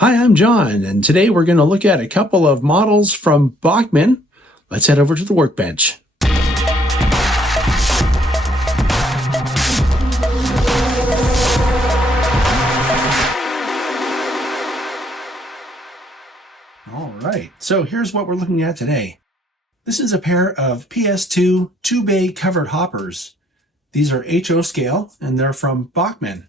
Hi, I'm John, and today we're going to look at a couple of models from Bachmann. Let's head over to the workbench. All right, so here's what we're looking at today. This is a pair of PS-2 two-bay covered hoppers. These are HO scale, and they're from Bachmann.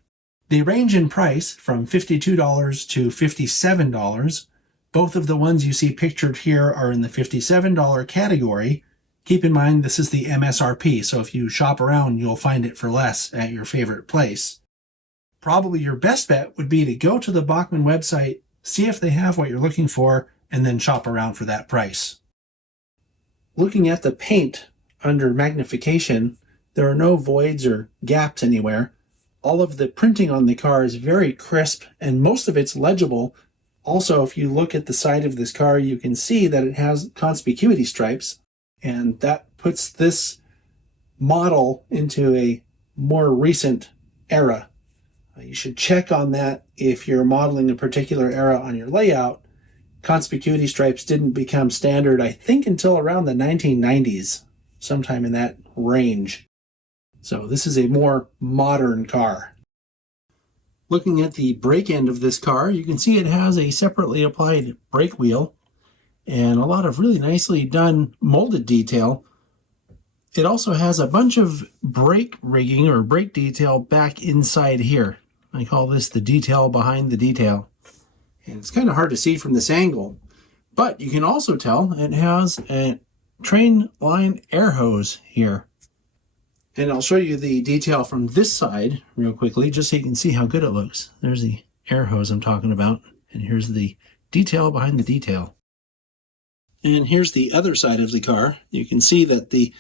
They range in price from $52 to $57. Both of the ones you see pictured here are in the $57 category. Keep in mind this is the MSRP, so if you shop around, you'll find it for less at your favorite place. Probably your best bet would be to go to the Bachmann website, see if they have what you're looking for, and then shop around for that price. Looking at the paint under magnification, there are no voids or gaps anywhere. All of the printing on the car is very crisp, and most of it's legible. Also, if you look at the side of this car, you can see that it has conspicuity stripes, and that puts this model into a more recent era. You should check on that if you're modeling a particular era on your layout. Conspicuity stripes didn't become standard, I think, until around the 1990s, sometime in that range. So this is a more modern car. Looking at the brake end of this car, you can see it has a separately applied brake wheel and a lot of really nicely done molded detail. It also has a bunch of brake rigging or brake detail back inside here. I call this the detail behind the detail. And it's kind of hard to see from this angle, but you can also tell it has a train line air hose here. And I'll show you the detail from this side real quickly, just so you can see how good it looks. There's the air hose I'm talking about, and here's the detail behind the detail. And here's the other side of the car. You can see that the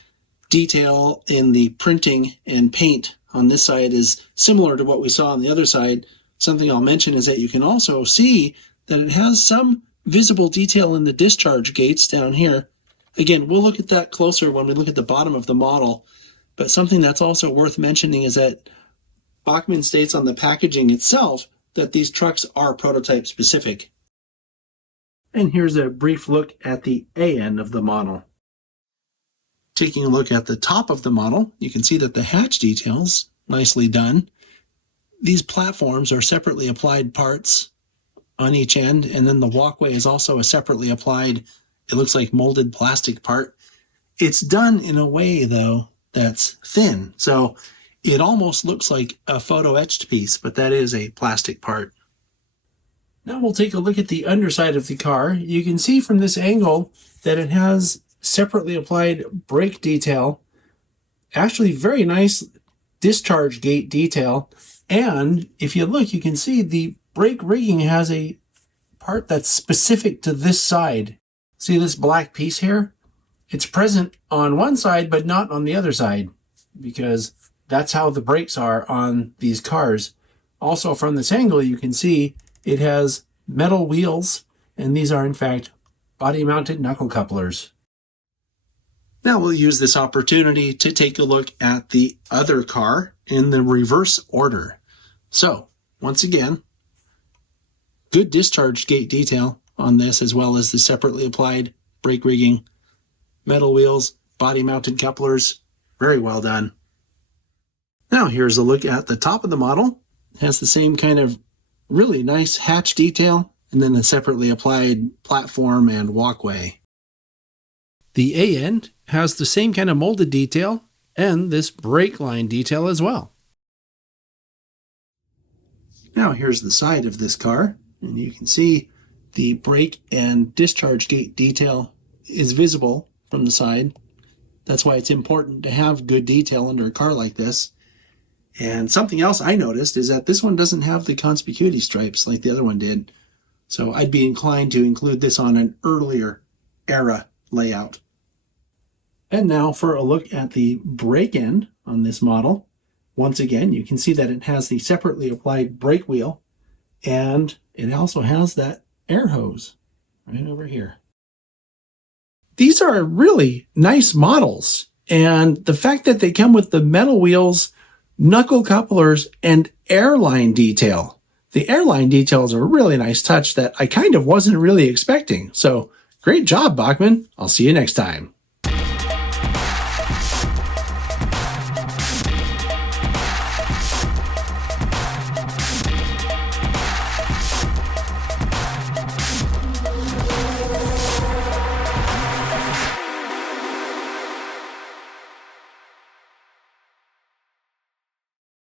detail in the printing and paint on this side is similar to what we saw on the other side. Something I'll mention is that you can also see that it has some visible detail in the discharge gates down here. Again, we'll look at that closer when we look at the bottom of the model. But something that's also worth mentioning is that Bachmann states on the packaging itself that these trucks are prototype specific. And here's a brief look at the A end of the model. Taking a look at the top of the model, you can see that the hatch detail's nicely done. These platforms are separately applied parts on each end, and then the walkway is also a separately applied, it looks like molded plastic part. It's done in a way, though, that's thin, so it almost looks like a photo etched piece, but that is a plastic part. Now we'll take a look at the underside of the car. You can see from this angle that it has separately applied brake detail, actually very nice discharge gate detail, and if you look, you can see the brake rigging has a part that's specific to this side. See this black piece here? It's present on one side, but not on the other side, because that's how the brakes are on these cars. Also, from this angle, you can see it has metal wheels, and these are, in fact, body-mounted knuckle couplers. Now we'll use this opportunity to take a look at the other car in the reverse order. So, once again, good discharge gate detail on this, as well as the separately applied brake rigging. Metal wheels, body-mounted couplers, very well done. Now here's a look at the top of the model. It has the same kind of really nice hatch detail, and then the separately applied platform and walkway. The A end has the same kind of molded detail and this brake line detail as well. Now here's the side of this car, and you can see the brake and discharge gate detail is visible from the side. That's why it's important to have good detail under a car like this. And something else I noticed is that this one doesn't have the conspicuity stripes like the other one did. So I'd be inclined to include this on an earlier era layout. And now for a look at the brake end on this model. Once again, you can see that it has the separately applied brake wheel, and it also has that air hose right over here. These are really nice models, and the fact that they come with the metal wheels, knuckle couplers, and airline detail The airline detail is a really nice touch that I kind of wasn't really expecting. So great job, Bachmann. I'll see you next time.